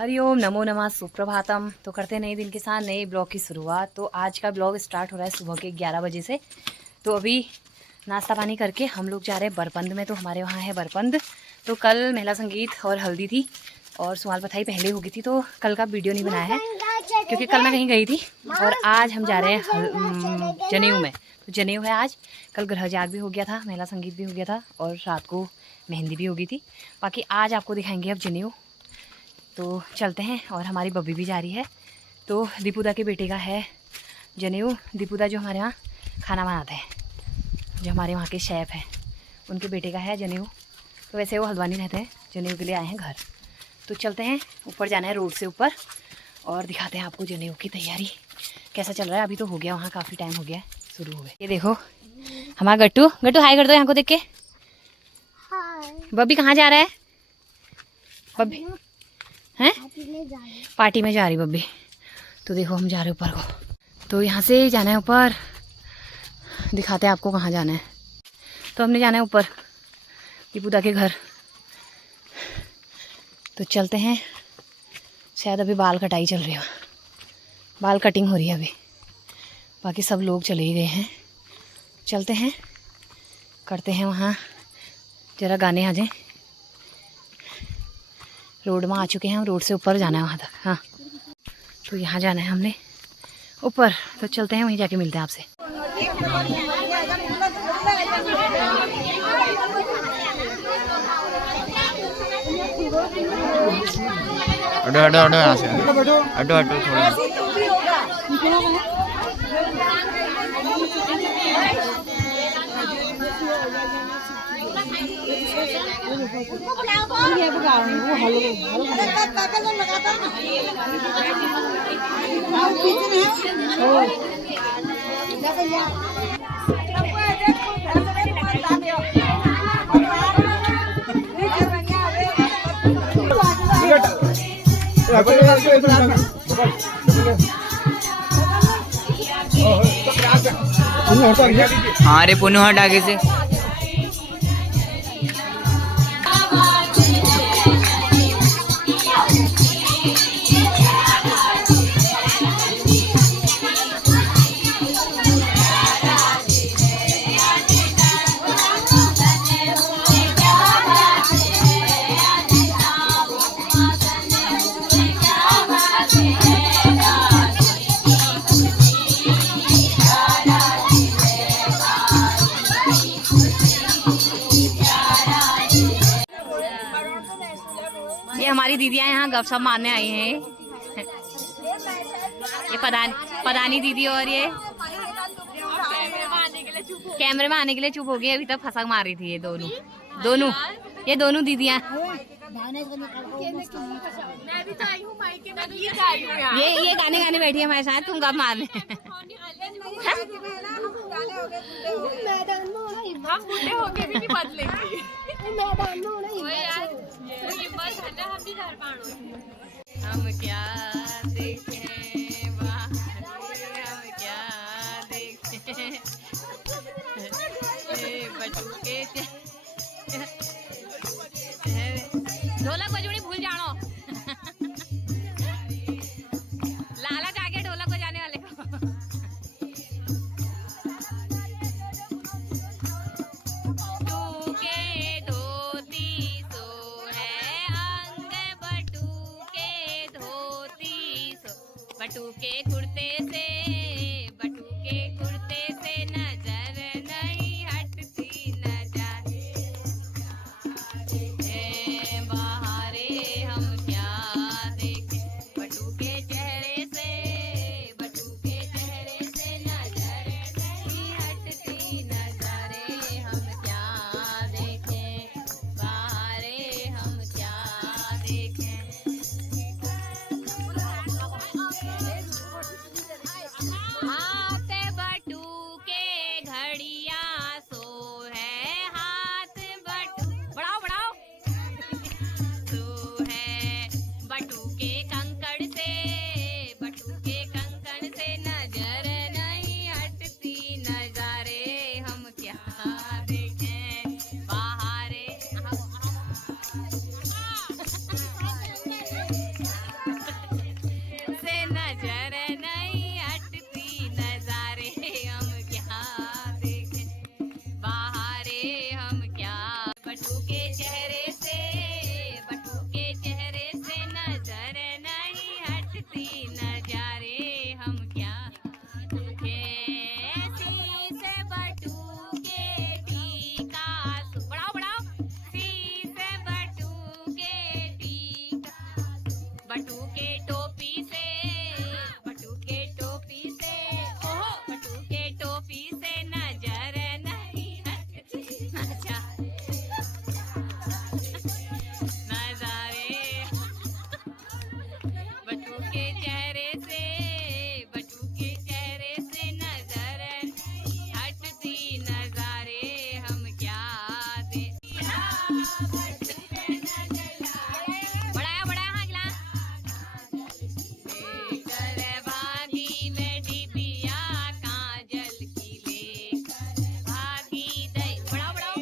हरिओम नमो नमः सुप्रभातम। तो करते नए दिन के साथ नए ब्लॉग की शुरुआत। तो आज का ब्लॉग स्टार्ट हो रहा है सुबह के 11 बजे से। तो अभी नाश्ता पानी करके हम लोग जा रहे हैं बरपंद में। तो हमारे वहाँ है बरपंद। तो कल महिला संगीत और हल्दी थी और सुहाल पथाई पहले हो गई थी, तो कल का वीडियो नहीं बनाया है क्योंकि कल मैं कहीं गई थी। और आज हम जा रहे हैं जनेऊ में। तो जनेऊ है आज। कल ग्रह जाग भी हो गया था, महिला संगीत भी हो गया था और रात को मेहंदी भी हो गई थी। बाकी आज आपको दिखाएंगे अब जनेऊ। तो चलते हैं। और हमारी बब्बी भी जा रही है। तो दीपूदा के बेटे का है जनेऊ। दीपूदा जो हमारे यहाँ खाना बनाते हैं, जो हमारे वहाँ के शेफ़ हैं, उनके बेटे का है जनेऊ। तो वैसे वो हल्द्वानी रहते हैं, जनेऊ के लिए आए हैं घर। तो चलते हैं, ऊपर जाना है रोड से ऊपर और दिखाते हैं आपको जनेऊ की तैयारी कैसा चल रहा है। अभी तो हो गया, वहाँ काफ़ी टाइम हो गया है शुरू हुए। ये देखो हमारा गट्टू। गट्टू हाय कर दो यहाँ को देख के। बब्बी कहाँ जा रहा है? बब्बी हैं पार्टी में जा रही बब्बी। तो देखो हम जा रहे ऊपर को। तो यहाँ से जाना है ऊपर, दिखाते हैं आपको कहाँ जाना है। तो हमने जाना है ऊपर दीपूदा के घर। तो चलते हैं। शायद अभी बाल कटाई चल रही है, बाल कटिंग हो रही है अभी। बाकी सब लोग चले ही गए हैं। चलते हैं, करते हैं वहाँ ज़रा गाने आ जाएं। रोड में आ चुके हैं, रोड से ऊपर जाना है वहाँ तक। हाँ, तो यहाँ जाना है हमने ऊपर। तो चलते हैं, वहीं जाके मिलते हैं आपसे। हटो हटो हटो यहाँ से, हटो हटो थोड़ा। हाँ रे पुनः हट आगे से। ये हमारी दीदियाँ यहाँ गपशप मारने आई हैं। ये पदानी दीदी और ये कैमरे में आने के लिए चुप हो गई। अभी तक फंसा मार रही थी ये दोनों दीदियाँ। ये गाने बैठी है हमारे साथ। तुम कब मारने? हम क्या देखें बाहर, हम क्या देखें बटुके। ढोलक बजूनी भूल जानो। लाला जाके ढोलक बजाने वाले को। बटुके कुर्ते से नजर नहीं हटती नजर। बहारे हम क्या देखें बटुके चेहरे से नजर नहीं हटती नजरे। हम क्या देखें बहारे हम क्या देखें। नजर नहीं हटती नजारे हम क्या कैसी से बटुके टीका बढ़ाओ बढ़ाओ सी से बटुके टीका बटुके टोपी से ओहो बटुके टोपी से नजर नहीं हटती अच्छा नजारे बटुके चेहरे से नजर नहीं हटती नजारे हम क्या दे बढ़ाया बढ़ाया हाँ गिला लेकर भागी मैं डिबिया काजल की लेकर भागी दई बढ़ाओ बढ़ाओ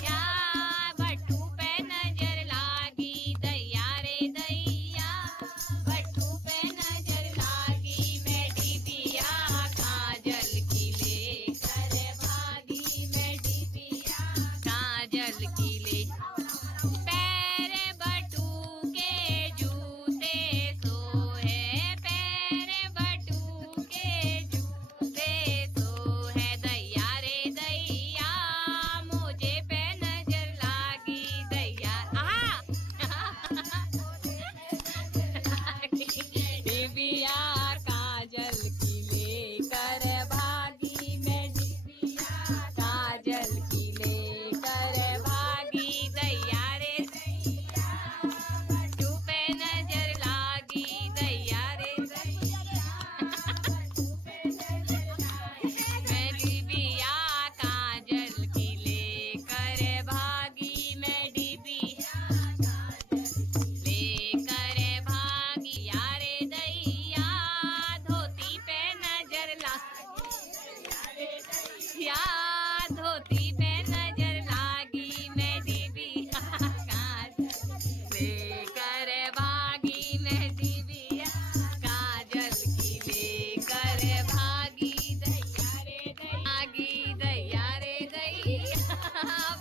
क्या बट्टू पे नजर लागी दैया रे दैया बट्टू पे नजर लागी मैं डिबिया काजल की लेकर भागी मैं डिबिया काजल की ले पैर बटू के जूते सो है पैर बटू के जूते सो है दैया रे दैया मुझे पे नजर लागी दैया डिबिया काजल की लेकर भागी मैं डिबिया काजल की लेकर भागी दैया रे दैया बटू पे नजर लागी दैया रे दैया बटू पे नजर लागी मैं डिबिया काजल की लेकर भागी मैं डिबिया काजल लेकर भागी यारे दैया धोती पे नजर लागी या धोती पे नजर लागी मैं डिबिया काजल लेकर भागी मैं डिबिया काजल की लेकर भागी दैया रे दैया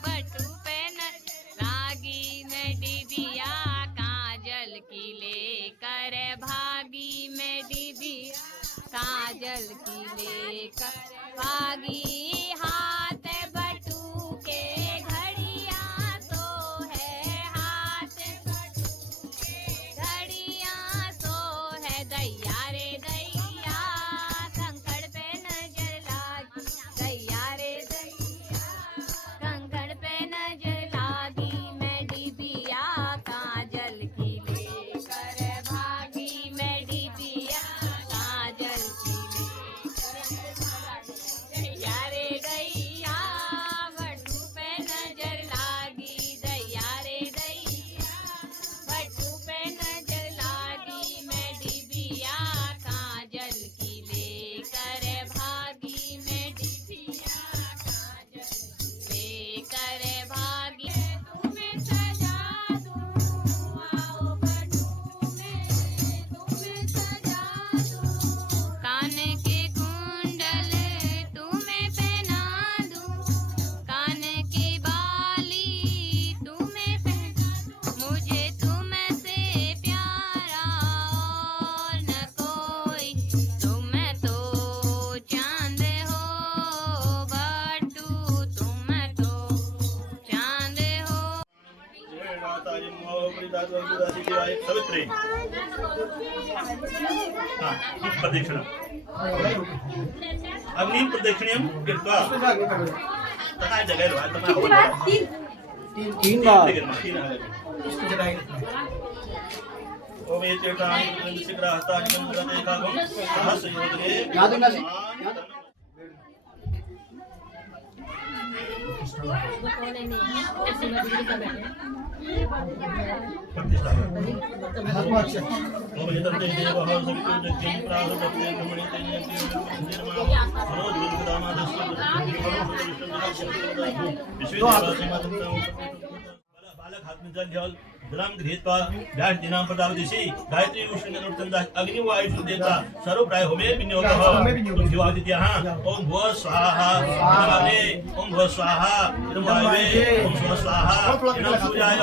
बटू पे नजर लागी मैं डिबिया काजल की लेकर भागी मैं डिबिया काजल की लेकर भागी हाथ बटू के घड़ियां तो है हाथ बटू के घड़ियां तो है दैया रे दैया कंकड़ पे नजर लागी दैया रे दैया कंकड़ पे नजर लागी मैं डिबिया काजल की लेकर भागी मैं डिबिया काजल की लेकर भागी दैया रे दैया बटू पे नजर लागी दैया रे दैया बटू पे नजर लागी मैं डिबिया काजल की लेकर भागी मैं डिबिया काजल लेकर भागी तुम्हें सजा दूं आओ बटू में तुम्हें सजा दूं कान के कुंडल तुम्हें पहना दूं कान की बाली तुम्हें पहना दूं मुझे तुमसे प्यारा और न कोई तुम तो चांद हो बटू तुम तो चांद हो सवित्री प्रदक्षिण अग्नि प्रदक्षिण्यम कृत्वा तथा जगह तीन बार ओम एतेतानि विचिक्राहतानि चन्द्रते कागं सहस्रयोजने याद है ना जी? ओम एतन्ते देवः सवितुर्जयं प्राहुदत्ते ब्रह्मणि बालक हाथ में जल जल जलम गृहीत्वा व्यास दिनां प्रदावदिशि गायत्री उष्णनोत्तंदा अग्नि व आयुष देवता सर्व प्राय होमे विनियोगः दिवादित्याः ओम भुव स्वाहा नमः ओम भुव स्वाहा इदं वायवे ओम स्व स्वाहा इदं सूर्याय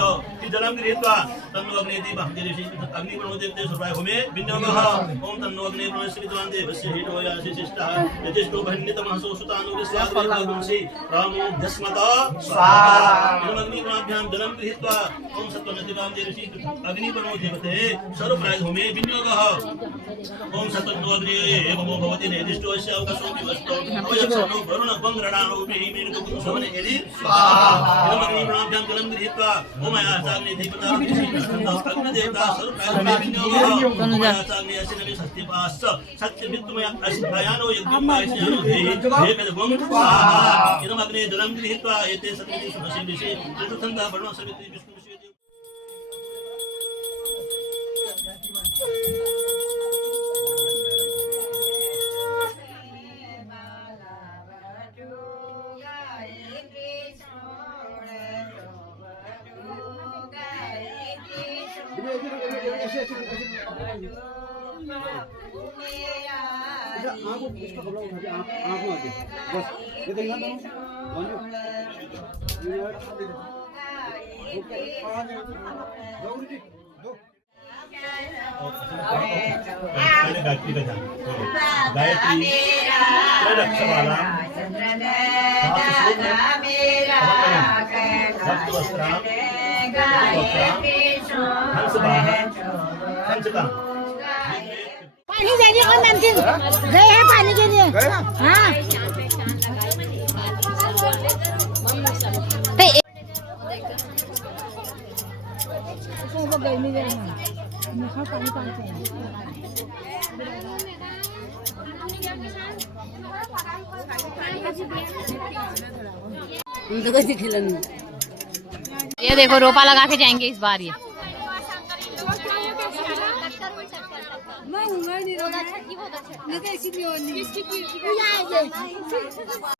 जलम गृहीत्वा तन्नो अग्नेति महदेशी अग्नि प्रणो देवते सुराय होमे विन्योगः ओम तन्नो अग्नि प्रणो श्रीविद्वान देवस्य हितो यासि शिष्टः यजिष्ठो भन्नितमः सोसुतानो स्वागतमसि रामो भस्मता स्वाहा इदम् अग्नि प्रणोभ्यां जलं गृहीत्वा ओम सत्वनतिवां देवसी अग्नि प्रणो देवते सर्वप्राय होमे विन्योगः ओम सत्वनो अग्नि एवमो भवति नेदिष्टो अस्य अवकाशो विवस्तो ओयक्षनो वरुण बंग्रणानो बिहिमेन कुसवने यदि स्वाहा इदम् अग्नि प्रणोभ्यां जलं गृहीत्वा ओम यासाग्नि देवता अग्नि देवता सर्वप्राय होमे विन्योगः ओम यासाग्नि अस्य सत्यपाश्च सत्यवित्तमय असिद्धयानो यज्ञमायस्यानो देहि एकदवं स्वाहा इदम् अग्नि जलं गृहीत्वा एते सत्यति सुमसिदिशे चतुर्थंता वरुण सविति विष्णु गायत्री का गायत्री रक्षमाला पानी चाहिए और नमकीन गए हैं पानी के लिए हाँ ये देखो रोपा लगा के जाएंगे इस बार ये।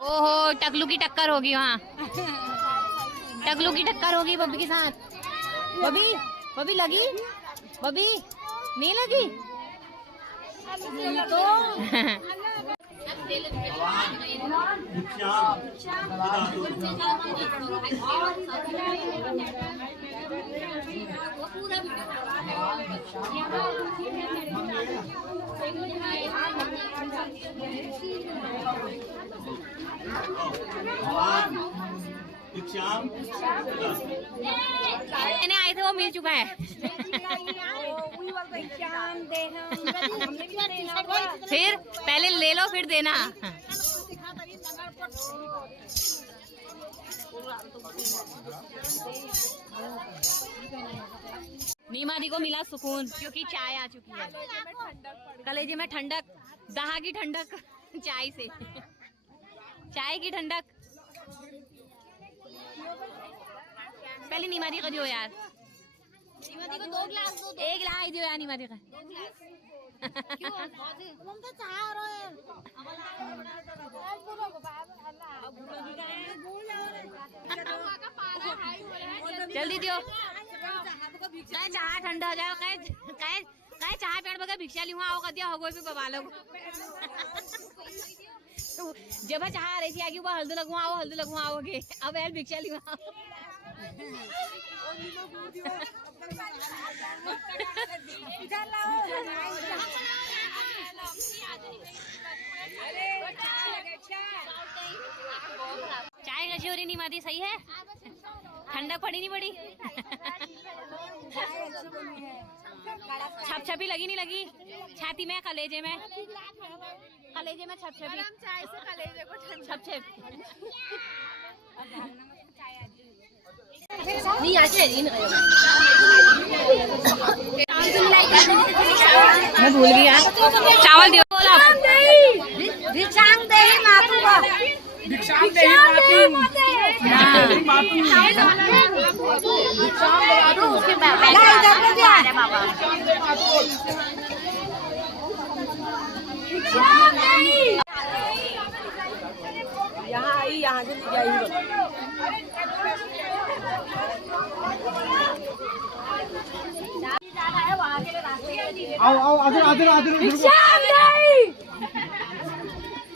ओहो टकलू की टक्कर होगी वहाँ, टकलू की टक्कर होगी बब्बी के साथ। बब्बी बब्बी लगी, बब्बी नहीं लगी मैंने आए थे वो मिल चुका है। फिर पहले ले लो फिर देना। नीमा दी को मिला सुकून क्योंकि चाय आ चुकी है। कलेजे में ठंडक, दहा की ठंडक चाय से, चाय की ठंडक। पहले नीमा दी का जो यार, नीमा दी को 2 गिलास दो, 1 गिलास दो यार नीमा दी का। जल्दी दियो, चाह ठंडा हो जाए। कहे चाह पेड़ बगा भिक्षा ली आओ दिया हो गई बबा लोग। जब चाह रही थी आगे वो हल्दी लगवाओ, हल्दी लगवाओगे, अब यार भिक्षा ली चाय कैसी हो रही नीमा दी? सही है, ठंडक पड़ी नहीं पड़ी? छपछपी लगी नहीं लगी? छाती में, कलेजे में, कलेजे में छपछपी। चाय से कलेजे को छपछप नहीं आते। मैं भूल गई यार, चावल दियो। भिक्षांग देहि मातु का, भिक्षांग देहि मातु, उसके बाबा यहाँ आई, यहाँ से आओ आओ आदर आदर आदर भिक्षांग देहि,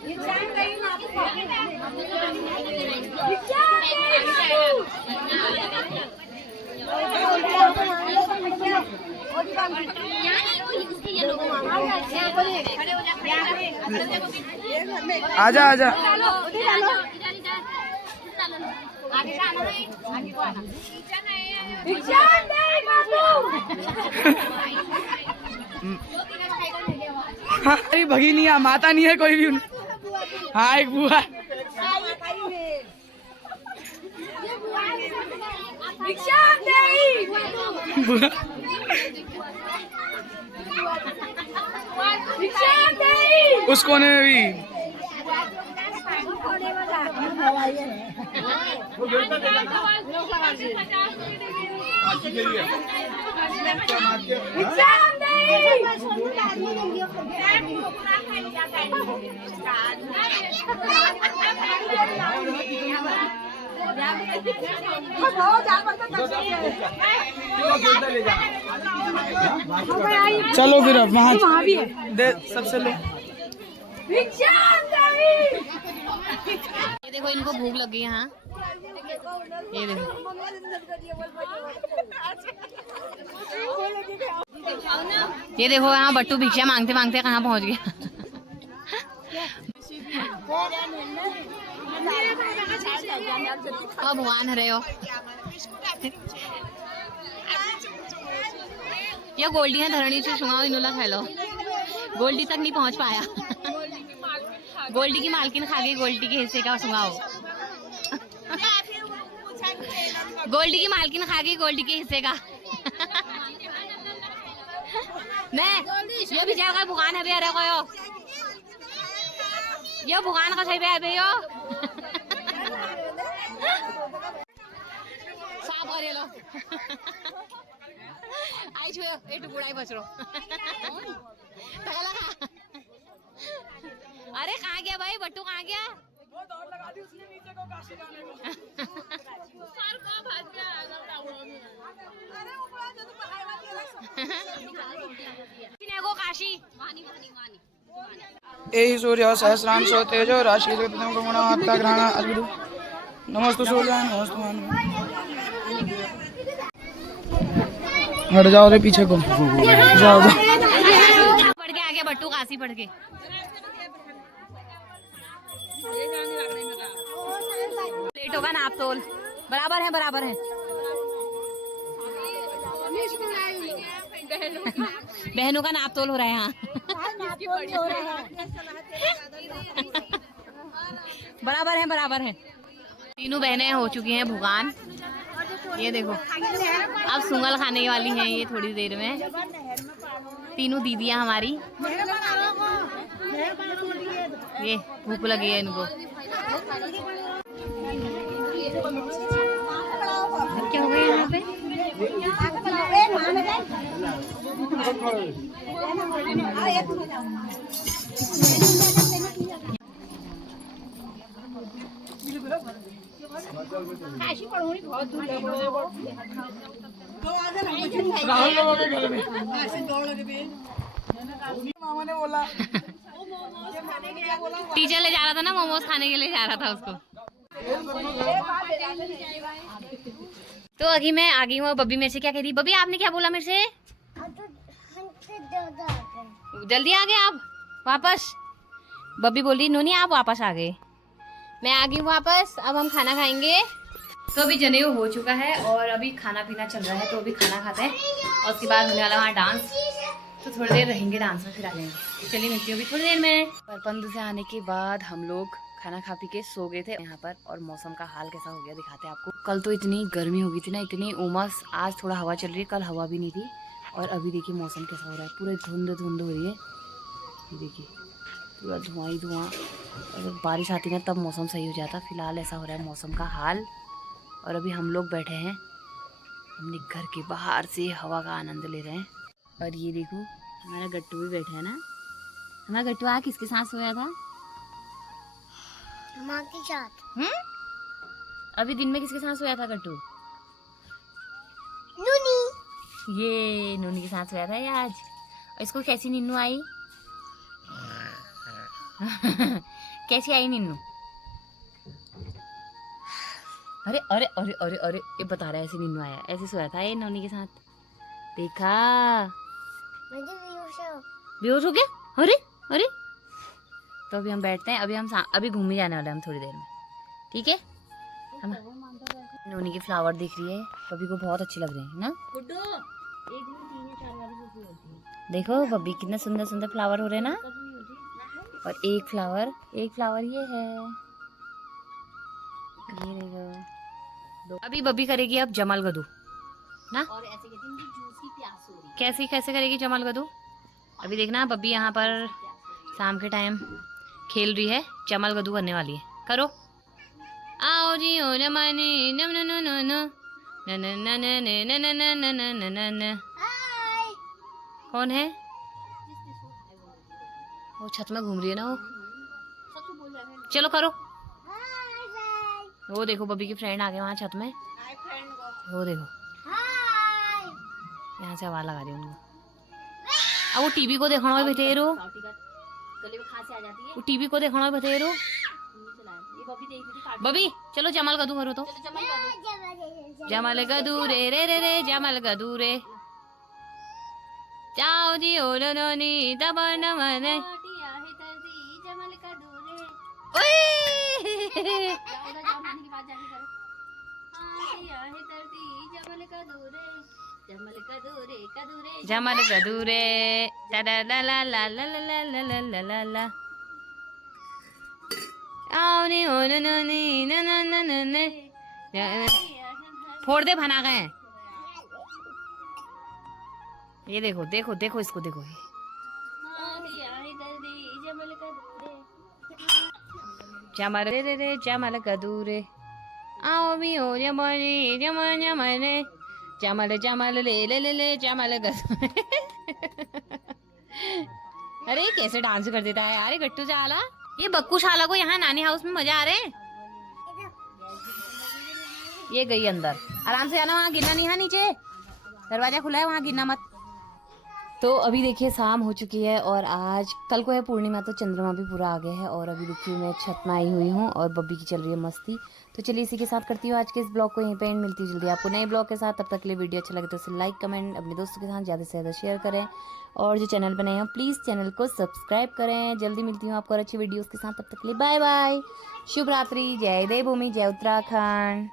भिक्षांग देहि मातु का, भिक्षांग देहि मातु। आजा आजा। हमारी भगिनी है, माता नहीं है कोई भी। हाँ एक बुआ। उस कोने में भी चलो फिर अब वहाँ दे सबसे लो। ये देखो इनको भूख लग गई है। हाँ ये देखो यहाँ बट्टू भिक्षा मांगते मांगते कहाँ पहुँच गया। अब भगवान रहे हो या गोल्डी है धरणी से सुना इनोला खा लो। गोल्डी तक नहीं पहुंच पाया। गोल्डी की मालकिन खा गई गोल्डी के हिस्से का सुंगाओ। गोल्डी की मालकिन खा गई गोल्डी के हिस्से का। मैं ये बेचारा का भुगान है बे को यो भुगान का सही बे यो साफ और ये लो आई छुए ए टुकड़ा ही बच रो लगा। अरे कहाँ गया भाई बट्टू कहाँ गया? वो दौड़ लगा दी उसने नीचे को काशी जाने को। सर को भाग गया अरे ऊपर जो तो पढ़ाई वाली है को काशी वानी वानी वानी एहि सूर्य सहस्रांशो तेजो राशि गुणवत्ता ग्रहण अद्भुत नमस्तु सूर्याय नमस्तु मान। हट जाओ रे पीछे को जाओ जाओ। पढ़ के आ गया बट्टू काशी पढ़ के। प्लेटों का नाप तोल बराबर है बराबर है। बहनों का नाप तोल हो रहा है यहाँ। बराबर है बराबर है। तीनों बहनें हो चुकी हैं भुगान। ये देखो अब सुंगल खाने वाली हैं ये थोड़ी देर में। तीनों दीदियां हमारी ये भूख लगी है इनको। क्या हो गया यहाँ पे? मामा ने बोला टीचर ले जा रहा था ना मोमोज खाने के लिए जा रहा था उसको। तो अभी मैं आ गई हूँ। बब्बी मेरे से क्या कह रही? बब्बी आपने क्या बोला मेरे से? जल्दी आ गए आप वापस? बब्बी बोल रही नोनी आप वापस आ गए। मैं आ गई हूँ वापस। अब हम खाना खाएंगे। तो अभी जनेऊ हो चुका है और अभी खाना पीना चल रहा है। तो अभी खाना खाते हैं और उसके बाद होने वाला वहाँ डांस। तो थोड़ी देर रहेंगे डांस में फिर आ जाएंगे। चलिए मिलती हूँ अभी थोड़ी देर में। परपंद से आने के बाद हम लोग खाना खा पी के सो गए थे यहाँ पर। और मौसम का हाल कैसा हो गया दिखाते हैं आपको। कल तो इतनी गर्मी हो गई थी ना, इतनी उमस। आज थोड़ा हवा चल रही है, कल हवा भी नहीं थी। और अभी देखिए मौसम कैसा हो रहा है, पूरे धुंध धुंध हो रही है। ये देखिए पूरा धुआं ही धुआं। अगर बारिश आती ना तब मौसम सही हो जाता। फिलहाल ऐसा हो रहा है मौसम का हाल। और अभी हम लोग बैठे हैं अपने घर के बाहर से हवा का आनंद ले रहे हैं। और ये देखो हमारा गट्टू भी बैठा है ना। हमारा गट्टू आ किसके साथ सोया था? माँ के साथ। अभी दिन में किसके साथ सोया था गट्टू? नूनी। ये नूनी के साथ सोया था ये आज। और इसको कैसी नीनू आई? कैसी आई नीनू? अरे अरे अरे अरे अरे ये बता रहा है ऐसे नीनू आया। ऐसे सोया था ये नूनी के साथ। देखा बेहोश हो गया। अरे अरे तो अभी हम बैठते हैं, अभी घूम ही जाने वाले हैं हम थोड़ी देर में, ठीक है। हम नोनी की फ्लावर दिख रही है, बब्बी को बहुत अच्छी लग रही है ना। देखो बब्बी कितना सुंदर सुंदर फ्लावर हो रहे हैं ना। और एक फ्लावर ये है, ये देखो। अभी बब्बी करेगी अब जमल गदू ना। और ऐसे कहती हैं जूस की प्यास हो रही। कैसे करेगी जमल गदू। अभी देखना बब्बी यहाँ पर शाम के टाइम खेल रही है, जमल गदू करने वाली है। करो आओ जी ओ नमने नम न न न न न न न न न न न न न न न। कौन है वो छत में घूम रही है ना वो। चलो करो। वो देखो बब्बी की फ्रेंड आ गए वहाँ छत में। वो देखो यहाँ से आवाज लगा रही है उनको। अब वो टीवी को देखना बतेरो, वो टीवी को देखना बतेरो। बबी चलो जमल गदू करो तो। जमल गदू रे रे रे रे जमल गदू रे। जाओ जी ओ नी दब नमने। जमल कदूरे ला ला ला ला ला ला ला ला ला ला ला। आओ नी ओ न न नी न न न न न। फोड़ दे बना गए। ये देखो देखो देखो इसको देखो। जमल रे रे रे जमल कदूरे। आओ भी हो जमने जमन जमने जमल जमल ले ले ले ले जमल गदूरे। अरे कैसे डांस कर देता है यार ये गट्टू शाला। ये बक्कू शाला को यहाँ नानी हाउस में मजा आ रहे हैं। ये गई अंदर, आराम से आना, वहाँ गिरना नहीं है, नीचे दरवाजा खुला है वहाँ गिरना मत। तो अभी देखिए शाम हो चुकी है और आज कल को है पूर्णिमा, तो चंद्रमा भी पूरा आ गया है। और अभी देखिए मैं छत में आई हुई हूँ और बब्बी की चल रही है मस्ती। तो चलिए इसी के साथ करती हूँ आज के इस ब्लॉग को यहीं पे एंड। मिलती हूँ जल्दी आपको नए ब्लॉग के साथ। तब तक के लिए वीडियो अच्छा लगे तो उसे लाइक कमेंट अपने दोस्तों के साथ ज़्यादा से ज़्यादा शेयर करें। और जो चैनल बनाए हैं प्लीज़ चैनल को सब्सक्राइब करें। जल्दी मिलती हूँ आपको और अच्छी वीडियोज़ के साथ। तब तक के लिए बाय बाय, शुभ रात्रि, जय देवभूमि, जय उत्तराखंड।